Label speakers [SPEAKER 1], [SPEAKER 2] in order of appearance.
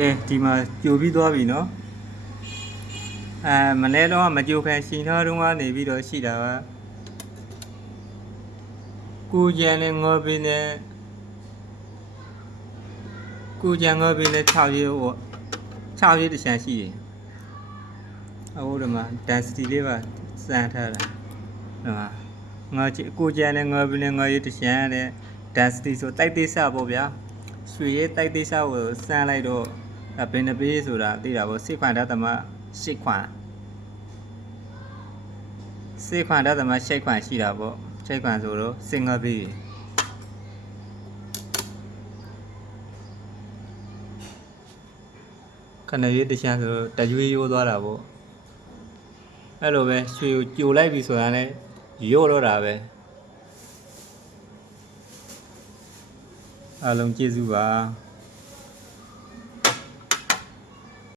[SPEAKER 1] ကဲဒီမှာကြိုပြီးသွားပြီနော်အဲမနေ့တော့မကြိုခံရှင်ထားတော့ကနေပြီးတော့ရှိတာကကိုကြံနဲ့ငေါ်ပင်နဲ့ကိုကြံငေါ်ပင်နဲ့6ရေဟို6ရေတစ်ချမ်းရှိတယ်အခုဒီမှာ density လေးပါစမ်းထားတာဒီမှာငါကိုကြံနဲ့ငေါ်ပင်နဲ့ငေါ်ရေတစ်ချမ်းနဲ့ density ဆိုတိုက်သေးစပေါ့ဗျာရွှေရဲတိုက်သေးစကိုစမ်းလိုက်တော့ အပင်တပေးဆိုတာသိတာပေါ့စိတ်ခွန်ဓာတ်သမရှိခွန်စိတ်ခွန်ဓာတ်သမရှိခွန်ရှိတာပေါ့ရှိခွန်ဆိုတော့စင်္ဂပေးခဏရေးတချမ်းဆိုတော့တရွေးရိုးသွားတာပေါ့အဲ့လိုပဲရွှေကိုကြိုလိုက်ပြီဆိုတာနဲ့ရိုးတော့တာပဲအားလုံးကျေးဇူးပါ